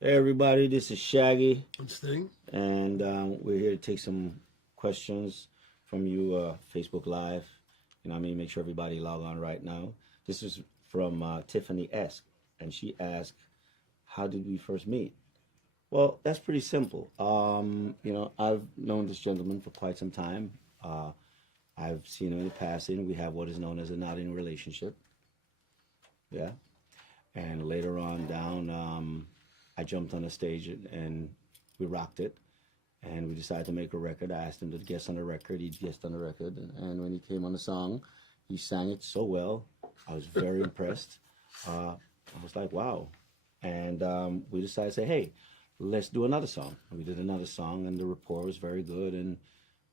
Hey everybody, this is Shaggy, I'm Sting. and we're here to take some questions from you, Facebook Live. You know what I mean? Make sure everybody log on right now. This is from Tiffany S. And she asked, how did we first meet? Well, that's pretty simple. I've known this gentleman for quite some time. I've seen him in the passing. We have what is known as a not-in relationship. Yeah. And later on down, I jumped on the stage and we rocked it. And we decided to make a record. I asked him to guest on the record. He'd guest on the record. And when he came on the song, he sang it so well. I was very impressed. I was like, wow. And we decided to say, hey, let's do another song. And we did another song, and the rapport was very good. And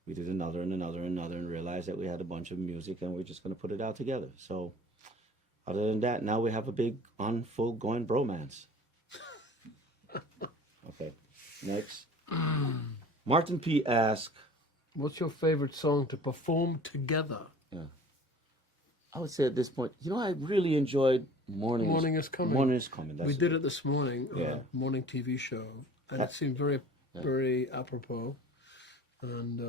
we did another and another and another, and realized that we had a bunch of music, and we're just going to put it out together. So other than that, now we have a big, full-going bromance. Okay, next. Martin P. asked, What's your favorite song to perform together? yeah, I would say at this point, I really enjoyed Morning Is Coming. Morning is Coming. We did it this morning, Yeah. morning TV show, and it seemed very, very apropos. And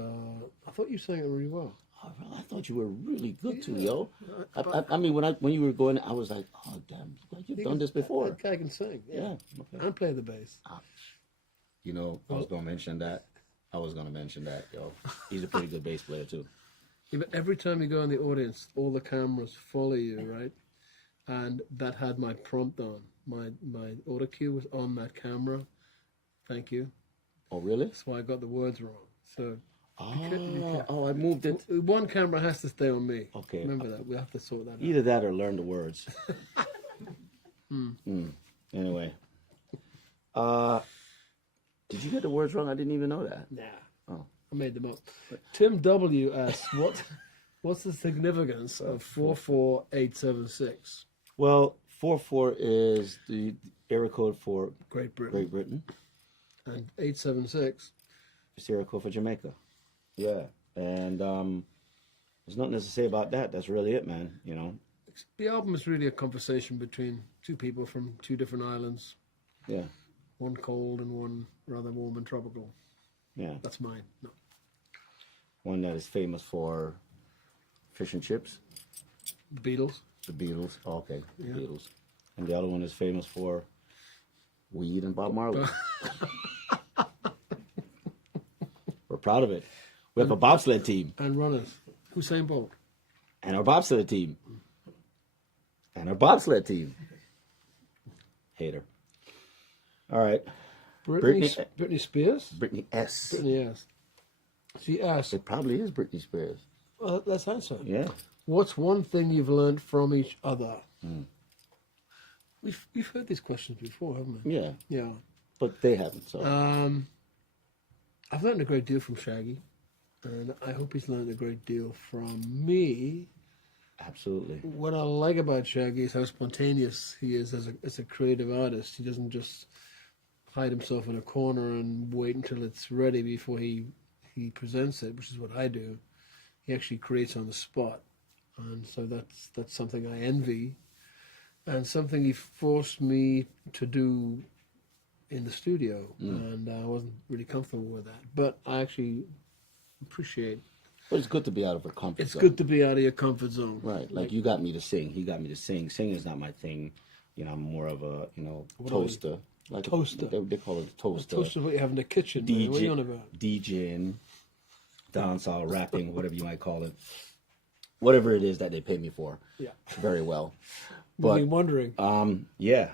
I thought you sang it really well. Oh, well, I thought you were really good too, yo. I mean, when you were going, I was like, oh, damn, you've done this before. That guy can sing. Yeah. Okay. And play the bass. I was going to mention that. Yo. He's a pretty good bass player too. Yeah, but every time you go in the audience, all the cameras follow you, right? And that had my prompt on. My auto cue was on that camera. Thank you. Oh, really? That's why I got the words wrong. So I moved it. one camera has to stay on me. Okay. Remember that. We have to sort that out. Either that or learn the words. Anyway. Did you get the words wrong? I didn't even know that. Nah. Oh. I made them up. Tim W. asks, what's the significance of 44876? Well, 44 is the area code for Great Britain. Great Britain. And 876. It's the area code for Jamaica. Yeah. And there's nothing else to say about that. That's really it, man. The album is really a conversation between two people from two different islands. Yeah. One cold and one rather warm and tropical. Yeah. That's mine. No. One that is famous for fish and chips. The Beatles. The Beatles. Oh, okay. The Yeah. Beatles. And the other one is famous for weed and Bob Marley. We're proud of it. We have a bobsled team. And runners. Usain Bolt. And our bobsled team. And our bobsled team. Hater. All right. Britney Spears? Britney S. Britney S. She asked, It probably is Britney Spears. well, let's answer. Yeah. What's one thing you've learned from each other? We've heard these questions before, haven't we? Yeah. Yeah. But they haven't. So. I've learned a great deal from Shaggy, and I hope he's learned a great deal from me. Absolutely. What I like about Shaggy is how spontaneous he is as a creative artist. He doesn't just hide himself in a corner and wait until it's ready before he presents it, which is what I do. He actually creates on the spot, and so that's something I envy, and something he forced me to do in the studio, and I wasn't really comfortable with that. But I actually appreciate. But it's good to be out of a comfort It's zone. good to be out of your comfort zone. Right. Like you got me to sing. He got me to sing. Singing is not my thing. I'm more of a, toaster. Like Toaster. They call it a toaster. Toaster what you have in the kitchen. Man. What are you on about? DJing, dancehall, rapping, whatever you might call it. Whatever it is that they pay me for. Yeah. Very well. But But wondering. yeah.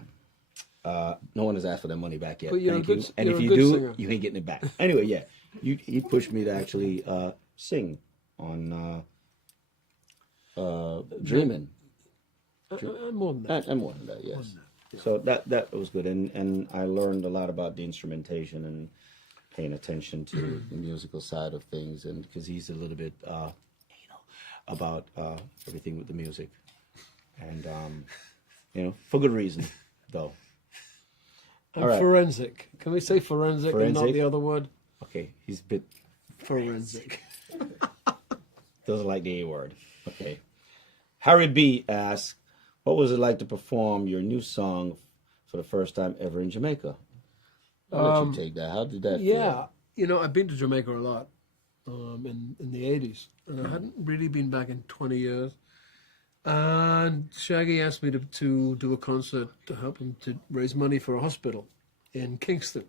No one has asked for their money back yet. But you're Thank a good- you. And you're if a you good do, singer. you ain't getting it back. Anyway, yeah. He pushed me to actually sing on Dreamin'. More than that. And more than that, yes. So that was good. And I learned a lot about the instrumentation and paying attention to the musical side of things. And because he's a little bit, about everything with the music. And, for good reason, though. And All right. forensic. Can we say forensic and not Forensic? the other word? Okay, he's a bit Forensic. doesn't like the A word. Okay. Harry B asks, what was it like to perform your new song for the first time ever in Jamaica? I'll let you take that. How did that Yeah, I've been to Jamaica a lot in the 80s, and I hadn't really been back in 20 years. And Shaggy asked me to do a concert to help him to raise money for a hospital in Kingston.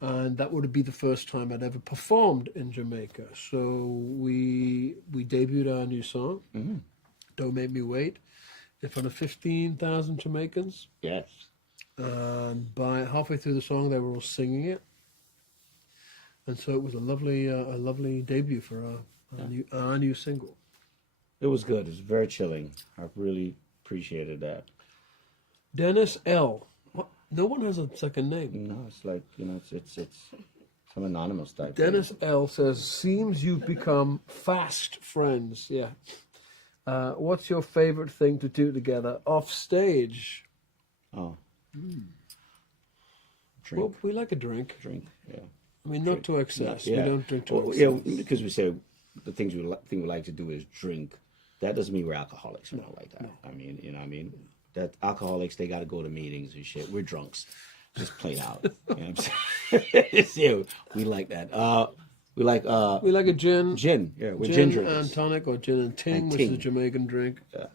And that would be the first time I'd ever performed in Jamaica. So we debuted our new song, Don't Make Me Wait, in front of 15,000 Jamaicans. feel? Yes. And by halfway through the song, they were all singing it. And so it was a lovely debut for our new single. It was good. It was very chilling. I really appreciated that. Dennis L. What? No one has a second name. No, it's like, it's some anonymous type. Dennis L. says, seems you've become fast friends. Yeah. What's your favorite thing to do together off stage? Oh. Drink. Well, we like a drink. Drink, yeah. I mean, not to excess. Yeah. We don't drink to Well, excess. yeah, because we say the thing we like to do is drink. That doesn't mean we're alcoholics or not like that. I mean, you know what I mean? That alcoholics, they got to go to meetings and shit. We're drunks. Just plain out. You know what I'm saying? Yeah, we like that. We like a gin. Gin, yeah. We're Gin gin and drinkers. tonic or gin and ting, And which is a ting. Jamaican drink. Yeah.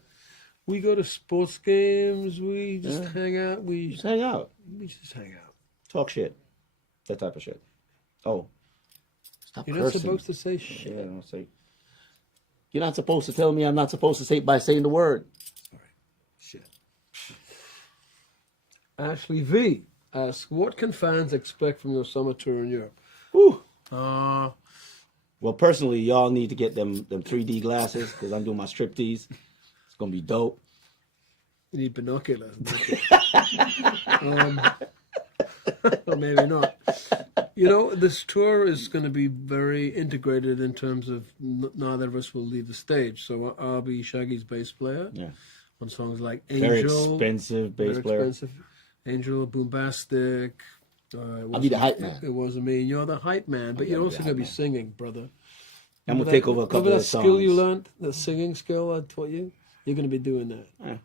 We go to sports games. We just hang out. Just hang out. We just hang out. Talk shit. That type of shit. Oh. Stop You're cursing. not supposed to say shit. Yeah, don't say. You're not supposed to tell me I'm not supposed to say it by saying the word. Sorry. Shit. Ashley V asks, what can fans expect from your summer tour in Europe? Whew. Uh, Well, personally, y'all need to get them 3D glasses because I'm doing my striptease. It's gonna be dope. you need binoculars. Or maybe not. This tour is going to be very integrated in terms of neither of us will leave the stage. So I'll be Shaggy's bass player Yeah. on songs like Very Angel. expensive bass Very player. expensive. Angel, Boombastic. I'll be the hype man. It wasn't me. You're the hype man, but Yeah, you're I'll be also the going to be hype man. singing, brother. I'm gonna take over a couple Remember of that songs. skill you learned? That singing skill I taught you? You're going to be doing that. Yeah.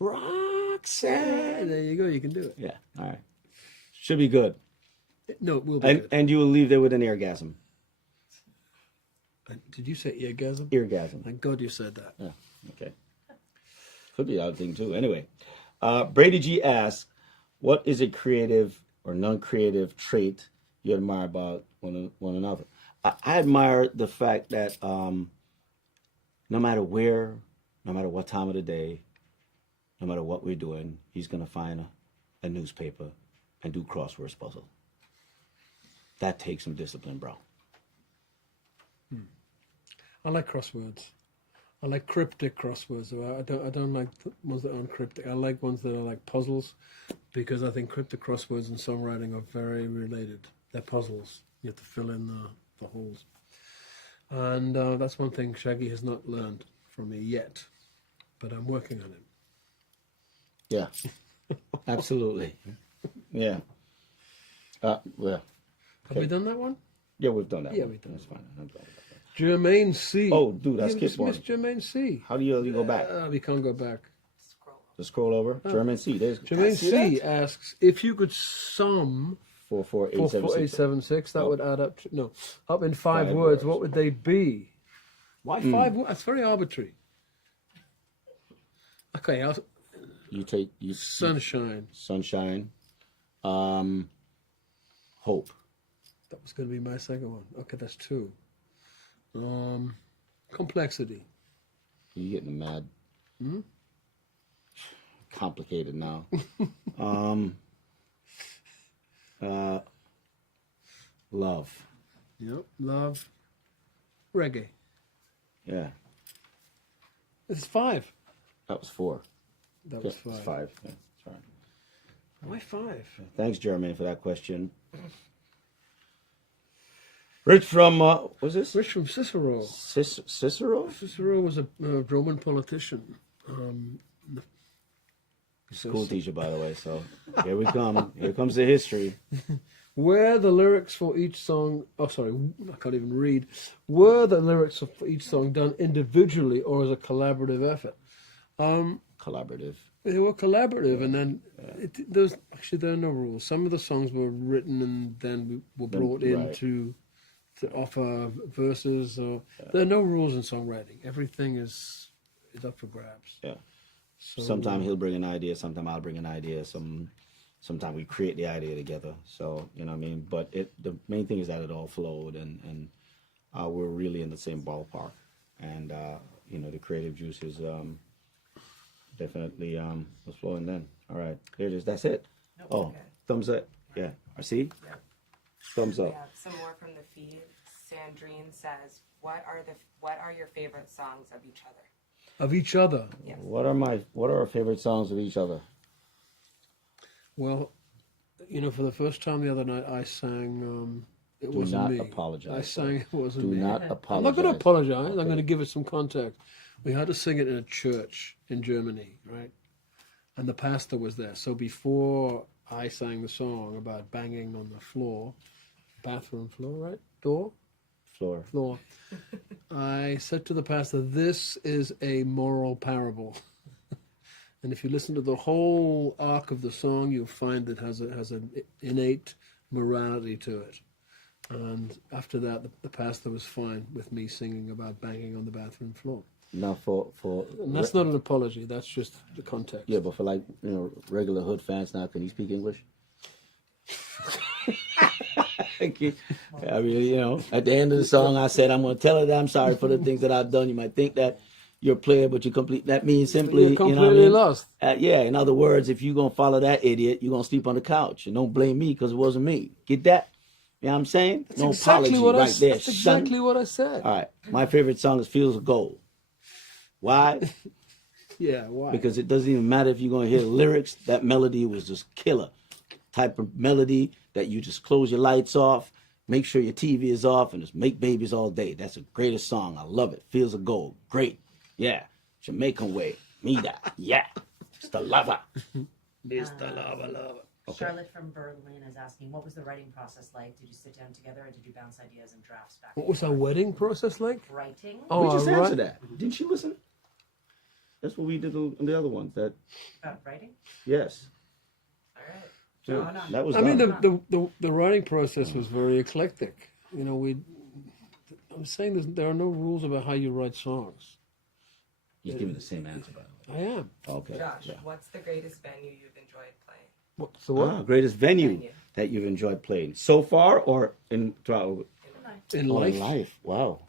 Roxanne! There you go. You can do it. Yeah. All right. Should be good. No, it will be And good. and you will leave there with an orgasm. Did you say eargasm? Orgasm. Thank God you said that. Yeah. Okay. Could be the other thing too. Anyway, Brady G asks, "What is a creative or non-creative trait you admire about one another?" I admire the fact that no matter where, no matter what time of the day, no matter what we're doing, he's gonna find a newspaper and do crosswords puzzle. That takes some discipline, bro. I like crosswords. I like cryptic crosswords. I don't like ones that aren't cryptic. I like ones that are like puzzles because I think cryptic crosswords and songwriting are very related. They're puzzles. You have to fill in the holes. And that's one thing Shaggy has not learned from me yet, but I'm working on it. Yeah, absolutely. Yeah. Well, Have we done that one? yeah, we've done that. Yeah, one. we've done That's fine. I'm done with that. Jermaine C. Oh, dude, I Yeah, we skipped just one. missed Jermaine C. How do you go back? We can't go back. Just scroll over. German C. There's Jermaine C. asks, if you could sum 44876. 44876, that would add up to, up in five Five words, words. what would they be? Why 5 words? That's very arbitrary. Okay, You take you sunshine. sunshine. Hope. That was going to be my second one. Okay, that's 2. Complexity. You getting mad? Complicated now. Love. Yep, love. Reggae. Yeah, It's 5. that was 4. That was Yeah, it's 5. 5. Yeah, sorry. Why 5? Thanks, Jermaine, for that question. Rich from what's this? Rich from Cicero. Cicero? Cicero was a Roman politician. School teacher, by the way. So here we come. Here comes the history. Were the lyrics for each song? Oh, sorry, I can't even read. Were the lyrics for each song done individually or as a collaborative effort? Collaborative. They were collaborative, and then there are no rules. Some of the songs were written and then were brought in right. to offer verses. Or there are no rules in songwriting. Everything is up for grabs. Yeah. So, Sometimes he'll bring an idea. Sometimes I'll bring an idea. Sometimes we create the idea together. So you know what I mean. But the main thing is that it all flowed, and we're really in the same ballpark. And you know, the creative juices definitely was flowing then. All right, here it is. That's it. Nope, Oh, okay. thumbs up. Yeah. I see. Yep. Thumbs We up. have some more from the feed. Sandrine says, "What are your favorite songs of each other?" of each other. Yes. What are our favorite songs of each other? Well, you know, for the first time the other night, I sang. It Do wasn't not me. apologize. I sang. It wasn't Do me. not I'm apologize. not going to apologize. Okay. I'm going to give it some context. We had to sing it in a church in Germany, right? And the pastor was there. So before I sang the song about banging on the floor, bathroom floor, right? Floor. I said to the pastor, "This is a moral parable." And if you listen to the whole arc of the song, you'll find it has an innate morality to it. And after that, the pastor was fine with me singing about banging on the bathroom floor. Now for And that's not an apology. That's just the context. yeah, but for like regular hood fans now, can you speak English? I mean, at the end of the song, I said I'm going to tell her that I'm sorry for the things that I've done. You might think that you're a player, but you're complete. That means simply, You're completely lost. Yeah, in other words, if you're going to follow that idiot, you're going to sleep on the couch. And don't blame me because it wasn't me. Get that? You know what I'm saying? That's no exactly apology what right there, That's exactly what I said. All right. My favorite song is Fields of Gold. Why? Yeah, why? Because it doesn't even matter if you're going to hear the lyrics. That melody was just killer. Type of melody that you just close your lights off, make sure your TV is off, and just make babies all day. That's the greatest song. I love it. Fields of Gold. Great. Yeah. Jamaican way. Me that. Yeah. It's the lover. It's the lover. Okay. Charlotte from Berlin is asking, what was the writing process like? Did you sit down together or did you bounce ideas and drafts back? What was our wedding process like? Writing? Oh, We just right. answered that. Didn't you listen? That's what we did on the other ones. That Writing? yes. All right. Yeah, John, that was I mean, done. the writing process was very eclectic. You know, I'm saying there are no rules about how you write songs. He's giving the same answer, by the way. I am. Okay. Josh, Yeah. what's the greatest venue you've enjoyed playing? What's the what? Greatest venue Venue. that you've enjoyed playing so far, or throughout In oh, life? in life? Wow.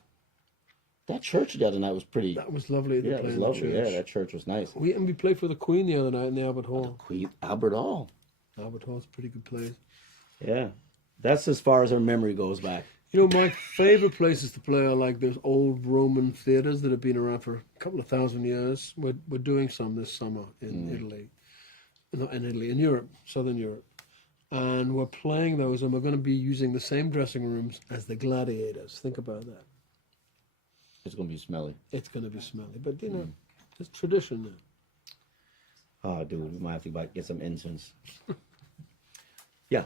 That church the other night was pretty. That was lovely. Yeah, it was lovely. Yeah, that church was nice. We played for the Queen the other night in the Albert Hall. Queen Albert Hall. Albert Hall's a pretty good place. Yeah, that's as far as our memory goes back. You know, my favorite places to play are like those old Roman theaters that have been around for a couple of thousand years. We're doing some this summer in Italy. Not in Italy, in Europe, Southern Europe. And we're playing those, and we're going to be using the same dressing rooms as the gladiators. Think about that. It's gonna be smelly. It's going to be smelly, but you know, it's tradition now. Oh, dude, we might have to get some incense. Yeah.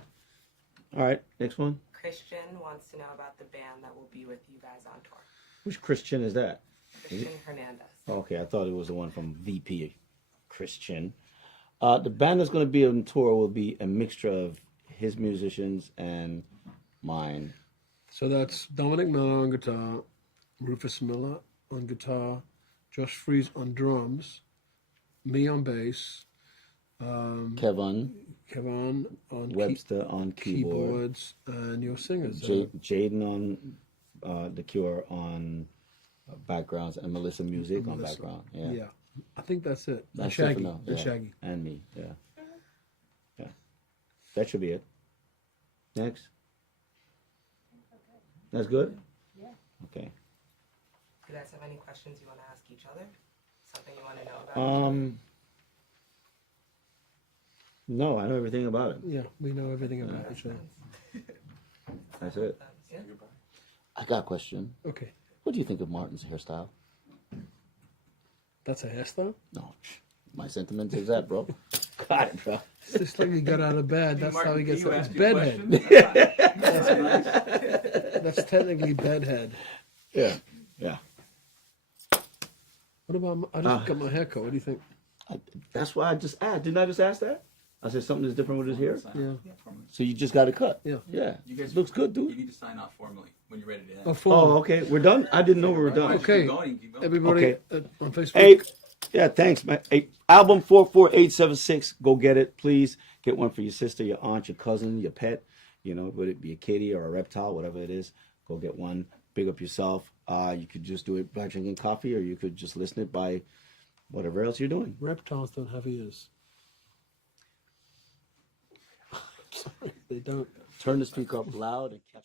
All right, next one. Christian wants to know about the band that will be with you guys on tour. Which Christian is that? Christian Hernandez. Okay, I thought it was the one from VP. Christian. The band that's going to be on tour will be a mixture of his musicians and mine. So that's Dominic Miller on guitar, Rufus Miller on guitar, Josh Fries on drums, me on bass, Kevin Kevin on Webster on keyboard. keyboards, and your singers. Jaden on The Cure on backgrounds, and Melissa Music on Melissa. background. Yeah. Yeah. I think that's it. And That's Shaggy. it for now. And Yeah. Shaggy. And me. Yeah. Yeah. That should be it. Next. That's good? Yeah. Okay. Do you guys have any questions you want to ask each other? Something you want to know about? No, I know everything about it. Yeah, we know everything about each other. That's it. Yeah. I got a question. Okay, What do you think of Martin's hairstyle? that's a hairstyle? No, my sentiment is that, bro. Got it, bro. It's just like he got out of bed. That's how he gets Can it. you It's ask your bedhead. question? That's technically bedhead. Yeah. Yeah. What about, I just got my hair cut. What do you think? That's why I just asked. Didn't I just ask that? I said something is different with his hair. Yeah. So you just got it cut. Yeah. Yeah. You guys Looks good, You dude. need to sign off formally when you're ready to end. Oh, Oh, forward. okay. We're done. I didn't know we were done. Okay. Keep going, keep going. Everybody Okay. on Facebook. Hey, yeah, thanks, man. Hey, album 44876. Go get it, please. Get one for your sister, your aunt, your cousin, your pet. You know, would it be a kitty or a reptile, whatever it is. Go get one. Big up yourself. You could just do it by drinking coffee, or you could just listen it by whatever else you're doing. Reptiles don't have ears. Sorry, they don't. Turn the speaker up loud and catch.